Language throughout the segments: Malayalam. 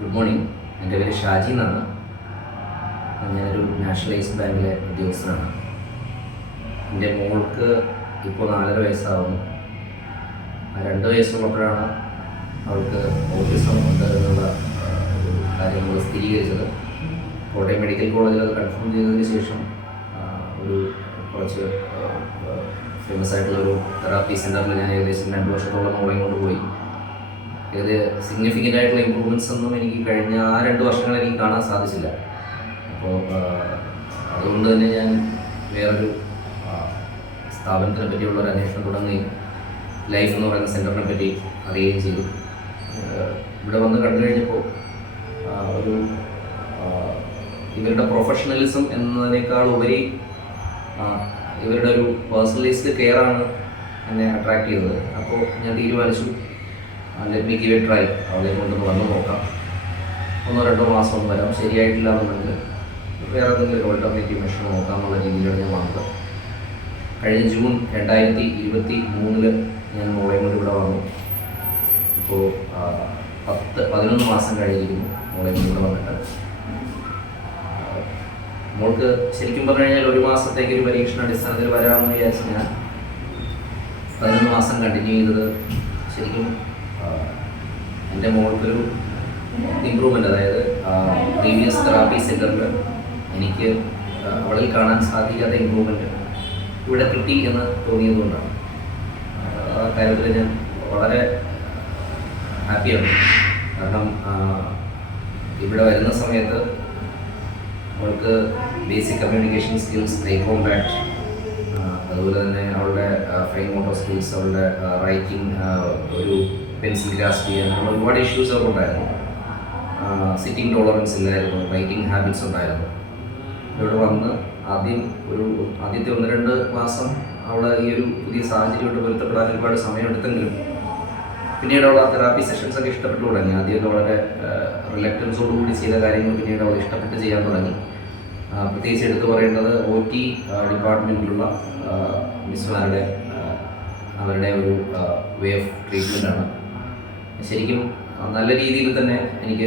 Good morning. എൻ്റെ പേര് ഷാജി എന്നാണ്. ഞാനൊരു നാഷണലൈസ്ഡ് ബാങ്കിലെ ഉദ്യോഗസ്ഥനാണ്. എൻ്റെ മോൾക്ക് ഇപ്പോൾ 4.5 വയസ്സാവുന്നു. 2 വയസ്സുള്ളപ്പോഴാണ് അവൾക്ക് ഓട്ടിസം ഉണ്ട് എന്നുള്ള ഒരു കാര്യങ്ങൾ സ്ഥിരീകരിച്ചത്. കോട്ടയം മെഡിക്കൽ കോളേജിൽ അത് കൺഫേം ചെയ്തതിന് ശേഷം ഒരു കുറച്ച് ഫേമസ് ആയിട്ടുള്ളൊരു തെറാപ്പി സെൻറ്ററിൽ ഞാൻ ഏകദേശം 2 വർഷത്തോളം മോളെയും കൊണ്ടുപോയി. ഇത് സിഗ്നിഫിക്കൻ്റ് ആയിട്ടുള്ള ഇമ്പ്രൂവ്മെൻറ്റ്സ് ഒന്നും എനിക്ക് കഴിഞ്ഞ 2 വർഷങ്ങൾ എനിക്ക് കാണാൻ സാധിച്ചില്ല. അപ്പോൾ അതുകൊണ്ട് തന്നെ ഞാൻ വേറൊരു സ്ഥാപനത്തിനെ പറ്റിയുള്ളൊരു അന്വേഷണം തുടങ്ങുകയും ലൈഫ് എന്ന് പറയുന്ന സെൻറ്ററിനെ പറ്റി അറിയുകയും ചെയ്തു. ഇവിടെ വന്ന് കണ്ടു കഴിഞ്ഞപ്പോൾ ഒരു ഇവരുടെ പ്രൊഫഷണലിസം എന്നതിനേക്കാൾ ഉപരി ഇവരുടെ ഒരു പേഴ്സണലൈസ്ഡ് കെയറാണ് എന്നെ അട്രാക്ട് ചെയ്തത്. അപ്പോൾ ഞാൻ തീരുമാനിച്ചു, let me give A try, അവളെ കൊണ്ടൊന്ന് വന്ന് നോക്കാം. 1-2 മാസം ഒന്നും വരാം, ശരിയായിട്ടില്ല എന്നുണ്ടെങ്കിൽ വേറെ എന്തെങ്കിലും ഒരു ഓൾട്ടർനേറ്റീവ് മെഷർ നോക്കാം എന്നുള്ള രീതിയിലാണ് ഞാൻ വന്നത്. കഴിഞ്ഞ ജൂൺ 2023 ഞാൻ മോളെയും കൊണ്ട് ഇവിടെ വന്നു. ഇപ്പോൾ 11 മാസം കഴിഞ്ഞിരിക്കുന്നു മോളെയും കൊണ്ട് ഇവിടെ വന്നിട്ട്. മോൾക്ക് ശരിക്കും പറഞ്ഞു കഴിഞ്ഞാൽ 1 മാസത്തേക്ക് ഒരു പരീക്ഷണാടിസ്ഥാനത്തിൽ വരാമെന്ന് വിചാരിച്ച് ഞാൻ 11 മാസം കണ്ടിന്യൂ ചെയ്തത് ശരിക്കും എൻ്റെ മോൾക്കൊരു ഇമ്പ്രൂവ്മെൻ്റ്, അതായത് പ്രീവിയസ് തെറാപ്പി സെൻറ്ററിൽ എനിക്ക് അവളിൽ കാണാൻ സാധിക്കാത്ത ഇമ്പ്രൂവ്മെൻറ്റ് ഇവിടെ കിട്ടി എന്ന് തോന്നിയതുകൊണ്ടാണ്. ആ കാര്യത്തിൽ ഞാൻ വളരെ ഹാപ്പിയാണ്. കാരണം ഇവിടെ വരുന്ന സമയത്ത് അവൾക്ക് basic communication skills, I compact, അതുപോലെ തന്നെ അവളുടെ ഫൈൻ മോട്ടോർ സ്കിൽസ്, അവളുടെ റൈറ്റിംഗ്, ഒരു പെൻസിൽ ഗ്രാസ്പ് ചെയ്യാൻ ഒരുപാട് ഇഷ്യൂസ് ഒക്കെ ഉണ്ടായിരുന്നു. സിറ്റിംഗ് ടോളറൻസ് ഇല്ലായിരുന്നു, റൈറ്റിംഗ് ഹാബിറ്റ്സ് ഉണ്ടായിരുന്നു. ഇവിടെ വന്ന് ആദ്യത്തെ 1-2 മാസം അവൾ ഈ ഒരു പുതിയ സാഹചര്യമായിട്ട് പൊരുത്തപ്പെടാൻ ഒരുപാട് സമയമെടുത്തെങ്കിലും പിന്നീട് അവൾ ആ തെറാപ്പി സെഷൻസ് ഒക്കെ ഇഷ്ടപ്പെട്ടു തുടങ്ങി. ആദ്യമൊക്കെ വളരെ റിലക്റ്റൻസോടുകൂടി ചെയ്ത കാര്യങ്ങൾ പിന്നീട് അവൾ ഇഷ്ടപ്പെട്ട് ചെയ്യാൻ തുടങ്ങി. പ്രത്യേകിച്ച് എടുത്തു പറയേണ്ടത് OT ഡിപ്പാർട്ട്മെൻറ്റിലുള്ള മിസ്സുമാരുടെ അവരുടെ ഒരു വേ ഓഫ് ട്രീറ്റ്മെൻറ്റാണ്. ശരിക്കും നല്ല രീതിയിൽ തന്നെ എനിക്ക്,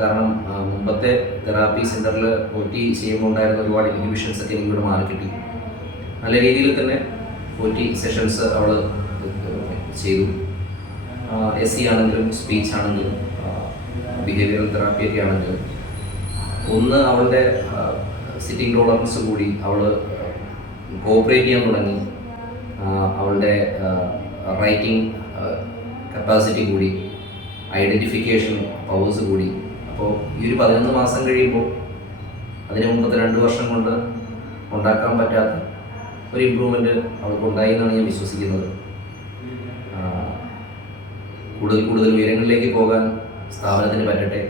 കാരണം മുമ്പത്തെ തെറാപ്പി സെൻറ്ററിൽ OT ചെയ്യുമ്പോൾ ഉണ്ടായിരുന്ന ഒരുപാട് ഇൻഹിബിഷൻസ് ഒക്കെ എനിക്കിവിടെ മാറി കിട്ടി. നല്ല രീതിയിൽ തന്നെ OT സെഷൻസ് അവൾ ചെയ്തു. SE ആണെങ്കിലും സ്പീച്ച് ആണെങ്കിലും ബിഹേവിയറൽ തെറാപ്പിയൊക്കെ ആണെങ്കിലും അവളുടെ സിറ്റിംഗ് ടോളറൻസ് കൂടി അവൾ കോഓപ്പറേറ്റ് ചെയ്യാൻ തുടങ്ങി. അവളുടെ റൈറ്റിംഗ് കപ്പാസിറ്റി കൂടി, ഐഡൻറ്റിഫിക്കേഷൻ പവേഴ്സ് കൂടി. അപ്പോൾ ഈ ഒരു 11 മാസം കഴിയുമ്പോൾ അതിന് മുമ്പത്തെ 2 വർഷം കൊണ്ട് ഉണ്ടാക്കാൻ പറ്റാത്ത ഒരു ഇമ്പ്രൂവ്മെൻറ്റ് അവൾക്ക് ഉണ്ടായി എന്നാണ് ഞാൻ വിശ്വസിക്കുന്നത്. കൂടുതൽ ഉയരങ്ങളിലേക്ക് പോകാൻ സ്ഥാപനത്തിന് പറ്റട്ടെ.